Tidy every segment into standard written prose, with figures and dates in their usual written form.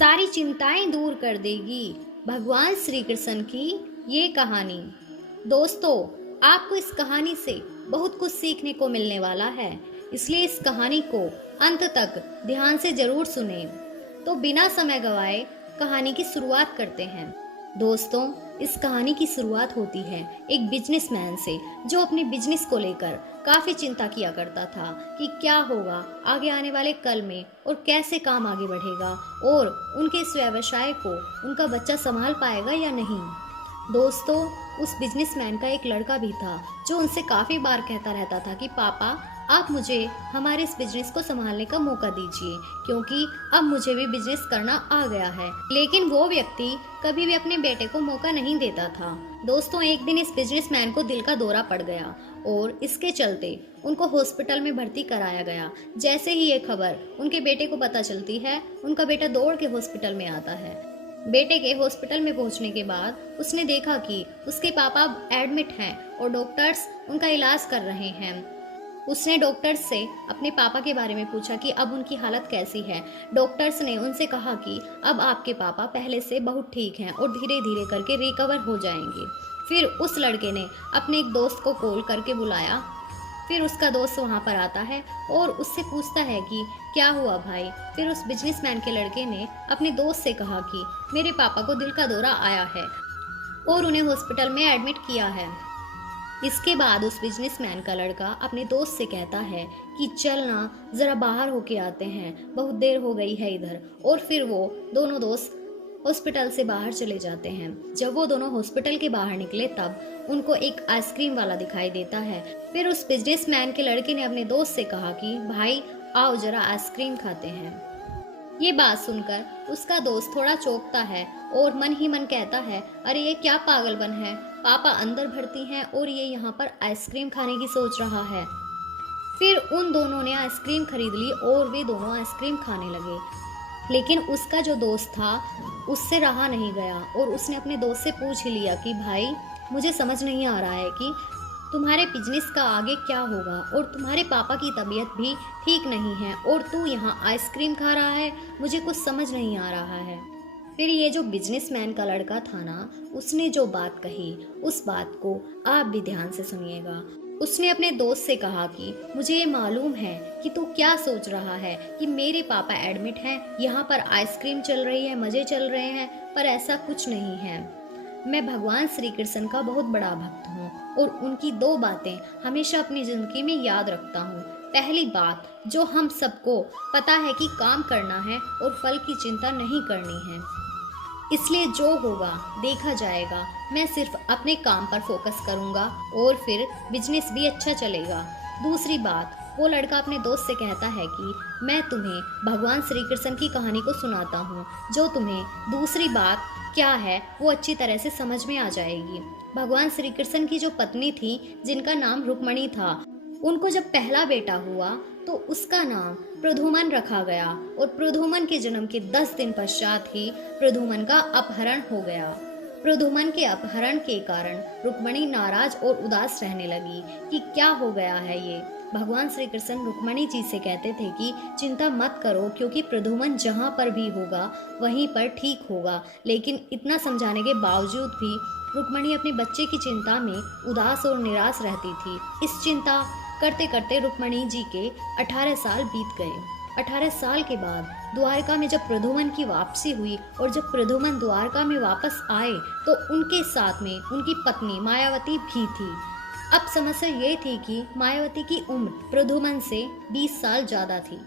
सारी चिंताएं दूर कर देगी भगवान श्री कृष्ण की ये कहानी। दोस्तों, आपको इस कहानी से बहुत कुछ सीखने को मिलने वाला है, इसलिए इस कहानी को अंत तक ध्यान से जरूर सुनें। तो बिना समय गवाए कहानी की शुरुआत करते हैं। दोस्तों, इस कहानी की शुरुआत होती है एक बिजनेसमैन से, जो अपने बिजनेस को लेकर काफ़ी चिंता किया करता था कि क्या होगा आगे आने वाले कल में और कैसे काम आगे बढ़ेगा और उनके इस व्यवसाय को उनका बच्चा संभाल पाएगा या नहीं। दोस्तों, उस बिजनेसमैन का एक लड़का भी था जो उनसे काफ़ी बार कहता रहता था कि पापा, आप मुझे हमारे इस बिजनेस को संभालने का मौका दीजिए, क्योंकि अब मुझे भी बिजनेस करना आ गया है। लेकिन वो व्यक्ति कभी भी अपने बेटे को मौका नहीं देता था। दोस्तों, एक दिन इस बिजनेसमैन को दिल का दौरा पड़ गया और इसके चलते उनको हॉस्पिटल में भर्ती कराया गया। जैसे ही ये खबर उनके बेटे को पता चलती है, उनका बेटा दौड़ के हॉस्पिटल में आता है। बेटे के हॉस्पिटल में पहुंचने के बाद उसने देखा कि उसके पापा एडमिट हैं और डॉक्टर्स उनका इलाज कर रहे हैं। उसने डॉक्टर्स से अपने पापा के बारे में पूछा कि अब उनकी हालत कैसी है। डॉक्टर्स ने उनसे कहा कि अब आपके पापा पहले से बहुत ठीक हैं और धीरे धीरे करके रिकवर हो जाएंगे। फिर उस लड़के ने अपने एक दोस्त को कॉल करके बुलाया। फिर उसका दोस्त वहाँ पर आता है और उससे पूछता है कि क्या हुआ भाई। फिर उस बिजनेसमैन के लड़के ने अपने दोस्त से कहा कि मेरे पापा को दिल का दौरा आया है और उन्हें हॉस्पिटल में एडमिट किया है। इसके बाद उस बिजनेसमैन का लड़का अपने दोस्त से कहता है कि चल ना, ज़रा बाहर होके आते हैं, बहुत देर हो गई है इधर। और फिर वो दोनों दोस्त हॉस्पिटल से बाहर चले जाते हैं। जब वो दोनों हॉस्पिटल के बाहर निकले तब उनको एक आइसक्रीम वाला दिखाई देता है। फिर उस बिजनेसमैन के लड़के ने अपने दोस्त से कहा कि भाई आओ जरा आइसक्रीम खाते हैं। ये बात सुनकर उसका दोस्त थोड़ा चौंकता है और मन ही मन कहता है, अरे ये क्या पागलपन है, पापा अंदर भर्ती हैं और ये यहाँ पर आइसक्रीम खाने की सोच रहा है। फिर उन दोनों ने आइसक्रीम खरीद ली और वे दोनों आइसक्रीम खाने लगे। लेकिन उसका जो दोस्त था उससे रहा नहीं गया और उसने अपने दोस्त से पूछ ही लिया कि भाई, मुझे समझ नहीं आ रहा है कि तुम्हारे बिजनेस का आगे क्या होगा और तुम्हारे पापा की तबीयत भी ठीक नहीं है और तू यहाँ आइसक्रीम खा रहा है, मुझे कुछ समझ नहीं आ रहा है। फिर ये जो बिजनेसमैन का लड़का था ना, उसने जो बात कही उस बात को आप भी ध्यान से सुनिएगा। उसने अपने दोस्त से कहा कि मुझे ये मालूम है कि तू क्या सोच रहा है कि मेरे पापा एडमिट हैं, यहाँ पर आइसक्रीम चल रही है, मज़े चल रहे हैं, पर ऐसा कुछ नहीं है। मैं भगवान श्री कृष्ण का बहुत बड़ा भक्त हूँ और उनकी दो बातें हमेशा अपनी ज़िंदगी में याद रखता हूँ। पहली बात, जो हम सबको पता है कि काम करना है और फल की चिंता नहीं करनी है, इसलिए जो होगा देखा जाएगा। मैं सिर्फ अपने काम पर फोकस करूँगा और फिर बिजनेस भी अच्छा चलेगा। दूसरी बात, वो लड़का अपने दोस्त से कहता है कि मैं तुम्हें भगवान श्री कृष्ण की कहानी को सुनाता हूँ, जो तुम्हें दूसरी बात क्या है वो अच्छी तरह से समझ में आ जाएगी। भगवान श्री कृष्ण की जो पत्नी थी, जिनका नाम रुक्मणी था, उनको जब पहला बेटा हुआ तो उसका नाम प्रद्युम्न रखा गया और प्रद्युम्न के जन्म के 10 दिन पश्चात ही प्रद्युम्न का अपहरण हो गया। प्रद्युम्न के अपहरण के कारण रुक्मणी नाराज और उदास रहने लगी कि क्या हो गया है ये। भगवान श्री कृष्ण रुक्मणी जी से कहते थे कि चिंता मत करो, क्योंकि प्रद्युम्न जहाँ पर भी होगा वहीं पर ठीक होगा। लेकिन इतना समझाने के बावजूद भी रुक्मणी अपने बच्चे की चिंता में उदास और निराश रहती थी। इस चिंता करते करते रुक्मणी जी के 18 साल बीत गए। 18 साल के बाद द्वारका में जब प्रद्युम्न की वापसी हुई और जब प्रद्युम्न द्वारका में वापस आए तो उनके साथ में उनकी पत्नी मायावती भी थी। अब समस्या ये थी कि मायावती की उम्र प्रद्युम्न से 20 साल ज्यादा थी।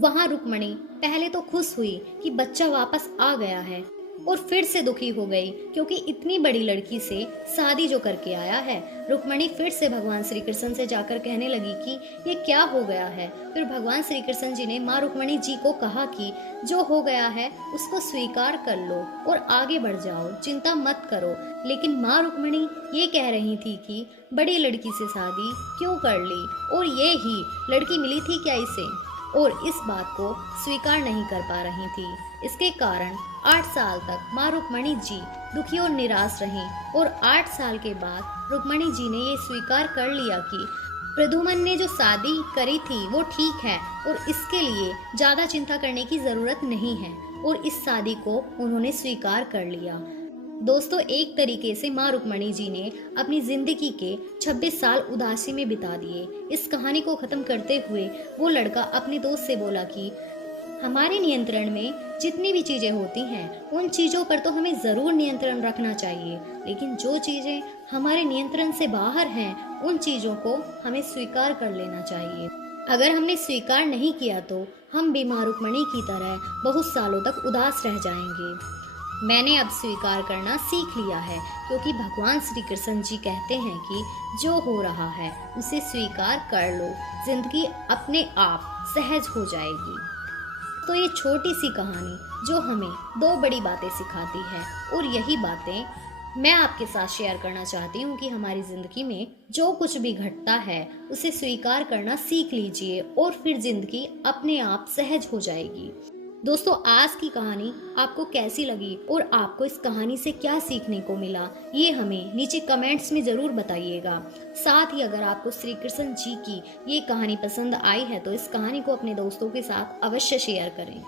वहां रुक्मणी पहले तो खुश हुई कि बच्चा वापस आ गया है और फिर से दुखी हो गई, क्योंकि इतनी बड़ी लड़की से शादी जो करके आया है। रुक्मणी फिर से भगवान श्री कृष्ण से जाकर कहने लगी कि ये क्या हो गया है। फिर भगवान श्री कृष्ण जी ने माँ रुक्मणी जी को कहा कि जो हो गया है उसको स्वीकार कर लो और आगे बढ़ जाओ, चिंता मत करो। लेकिन माँ रुक्मणी ये कह रही थी कि बड़ी लड़की से शादी क्यों कर ली और ये ही लड़की मिली थी क्या इसे, और इस बात को स्वीकार नहीं कर पा रही थी। इसके कारण 8 साल तक माँ रुक्मणी जी दुखी और निराश रहीं और 8 साल के बाद रुक्मणी जी ने ये स्वीकार कर लिया कि प्रद्युम्न ने जो शादी करी थी वो ठीक है और इसके लिए ज़्यादा चिंता करने की ज़रूरत नहीं है। और इस शादी को उन्होंने स्वीकार कर लिया। दोस्तों, एक तरीके से माँ रुक्मणी जी ने अपनी जिंदगी के 26 साल उदासी में बिता दिए। इस कहानी को खत्म करते हुए वो लड़का अपने दोस्त से बोला कि हमारे नियंत्रण में जितनी भी चीज़ें होती हैं उन चीज़ों पर तो हमें ज़रूर नियंत्रण रखना चाहिए, लेकिन जो चीज़ें हमारे नियंत्रण से बाहर हैं उन चीज़ों को हमें स्वीकार कर लेना चाहिए। अगर हमने स्वीकार नहीं किया तो हम भी माँ रुक्मणी की तरह बहुत सालों तक उदास रह जाएंगे। मैंने अब स्वीकार करना सीख लिया है, क्योंकि भगवान श्री कृष्ण जी कहते हैं कि जो हो रहा है उसे स्वीकार कर लो, जिंदगी अपने आप सहज हो जाएगी। तो ये छोटी सी कहानी जो हमें दो बड़ी बातें सिखाती है, और यही बातें मैं आपके साथ शेयर करना चाहती हूँ कि हमारी ज़िंदगी में जो कुछ भी घटता है उसे स्वीकार करना सीख लीजिए और फिर ज़िंदगी अपने आप सहज हो जाएगी। दोस्तों, आज की कहानी आपको कैसी लगी और आपको इस कहानी से क्या सीखने को मिला, ये हमें नीचे कमेंट्स में ज़रूर बताइएगा। साथ ही अगर आपको श्री कृष्ण जी की ये कहानी पसंद आई है तो इस कहानी को अपने दोस्तों के साथ अवश्य शेयर करें।